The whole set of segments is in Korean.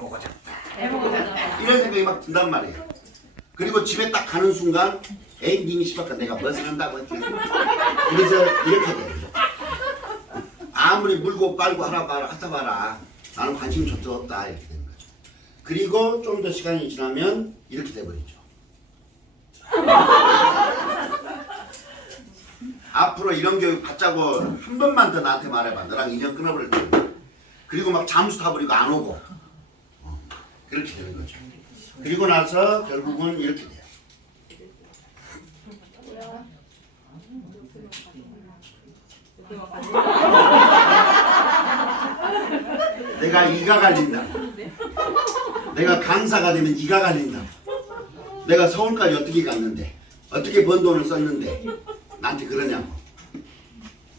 해보고 싶다. 해보고 싶다. 이런 생각이 막 든단 말이에요. 그리고 집에 딱 가는 순간 님이 시발까 내가 무엇을 한다고 했지. 그래서 이렇게 돼요. 아무리 물고 빨고 하라 봐라 하다 봐라 나는 관심 저도 없다 이렇게 되는 거죠. 그리고 좀 더 시간이 지나면 이렇게 돼버리죠. 앞으로 이런 교육 받자고 한 번만 더 나한테 말해봐. 너랑 인연 끊어버릴 거야. 그리고 막 잠수 타버리고 안 오고 어, 그렇게 되는 거죠. 그리고 나서 결국은 이렇게 돼요. 내가 이가 갈린다. 내가 강사가 되면 이가 갈린다. 내가 서울까지 어떻게 갔는데 어떻게 번 돈을 썼는데 나한테 그러냐고.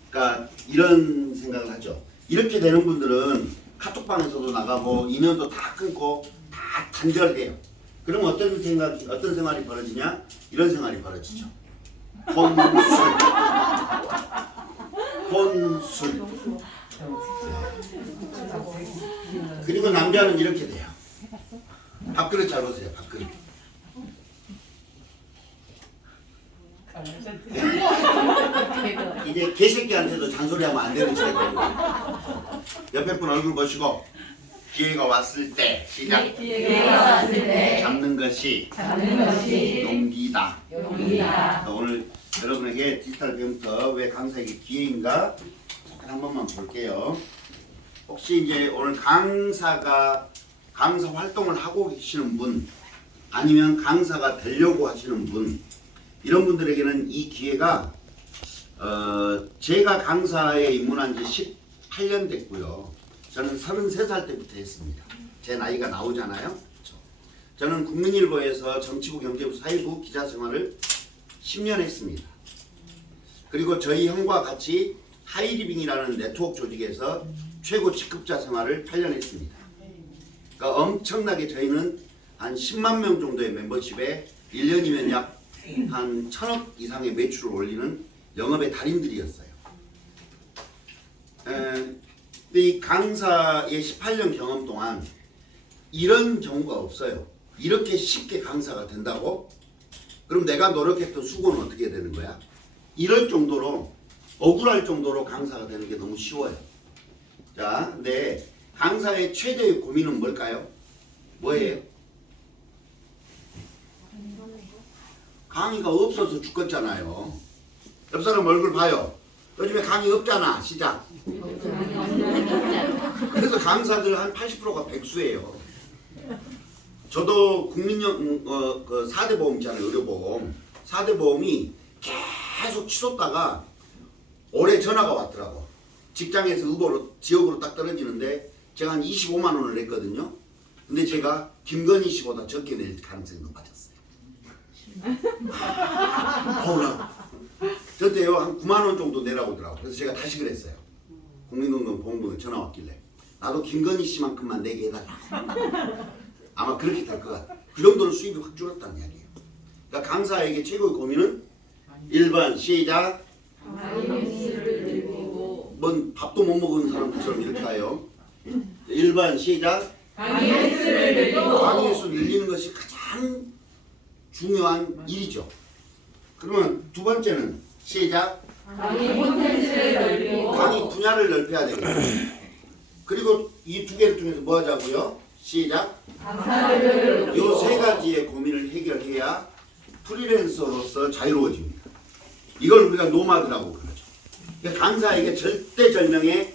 그러니까 이런 생각을 하죠. 이렇게 되는 분들은 카톡방에서도 나가고 인연도 다 끊고 다 단절해요. 그럼 어떤 생각, 어떤 생활이 벌어지냐? 이런 생활이 벌어지죠. 혼술, 혼술. 그리고 남자는 이렇게 돼요. 밥그릇 잘 보세요. 밥그릇. 이제 개새끼한테도 잔소리하면 안 되는 차이거든요. 옆에 분 얼굴 보시고 기회가 왔을 때 시작. 기회가 왔을 때 잡는 것이 잡는 것이 용기다. 용기다. 오늘 여러분에게 디지털 배움터 왜 강사에게 기회인가 잠깐 한 번만 볼게요. 혹시 이제 오늘 강사가 강사 활동을 하고 계시는 분 아니면 강사가 되려고 하시는 분 이런 분들에게는 이 기회가 어, 제가 강사에 입문한 지 18년 됐고요. 저는 33살 때부터 했습니다. 제 나이가 나오잖아요. 저는 국민일보에서 정치부 경제부 사회부 기자 생활을 10년 했습니다. 그리고 저희 형과 같이 하이리빙이라는 네트워크 조직에서 최고 직급자 생활을 8년 했습니다. 그러니까 엄청나게 저희는 한 10만 명 정도의 멤버십에 1년이면 약 한 천억 이상의 매출을 올리는 영업의 달인들이었어요. 에, 근데 이 강사의 18년 경험 동안 이런 경우가 없어요. 이렇게 쉽게 강사가 된다고? 그럼 내가 노력했던 수고는 어떻게 되는 거야? 이럴 정도로 억울할 정도로 강사가 되는 게 너무 쉬워요. 자, 근데 강사의 최대의 고민은 뭘까요? 뭐예요? 강의가 없어서 죽겠잖아요. 옆 사람 얼굴 봐요. 요즘에 강의 없잖아. 시작. 그래서 강사들 한 80%가 백수예요. 저도 국민연 어, 그 4대 보험 있잖아요. 의료보험. 4대 보험이 계속 치솟다가 올해 전화가 왔더라고. 직장에서 의보로 지역으로 딱 떨어지는데 제가 한 25만 원을 냈거든요. 근데 제가 김건희 씨보다 적게 낼 가능성이 높아졌어요. 어우나 저때요 한 9만 원 정도 내라고 하더라고. 그래서 제가 다시 그랬어요. 국민건강보험공에 전화 왔길래 나도 김건희 씨만큼만 내게 해달라. 아마 그렇게 될 것 같아. 그 정도로 수입이 확 줄었다는 이야기예요. 그러니까 강사에게 최고의 고민은 1번 시작 뭔 밥도 못 먹은 사람들처럼 이렇게 하요. 1번 시작 강의의 수를 늘리고 강의의 수 늘리는 것이 가장 중요한 일이죠. 그러면 두 번째는 시작 강의 콘텐츠를 늘리고 강의 분야를 넓혀야 되겠죠. 그리고 이 두 개를 통해서 뭐 하자고요? 시작 강사를 이세 가지의 고민을 해결해야 프리랜서로서 자유로워집니다. 이걸 우리가 노마드라고 그러죠. 그러니까 강사에게 절대절명에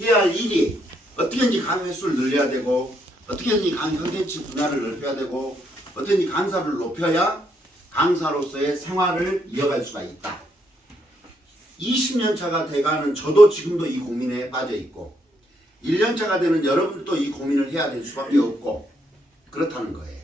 해야 할 일이 어떻게든지 강의 횟수를 늘려야 되고 어떻게든지 강의 컨텐츠 분야를 넓혀야 되고 어떻게든지 강사를 높여야 강사로서의 생활을 이어갈 수가 있다. 20년 차가 돼가는 저도 지금도 이 고민에 빠져 있고 1년 차가 되는 여러분도 이 고민을 해야 될 수밖에 없고 그렇다는 거예요.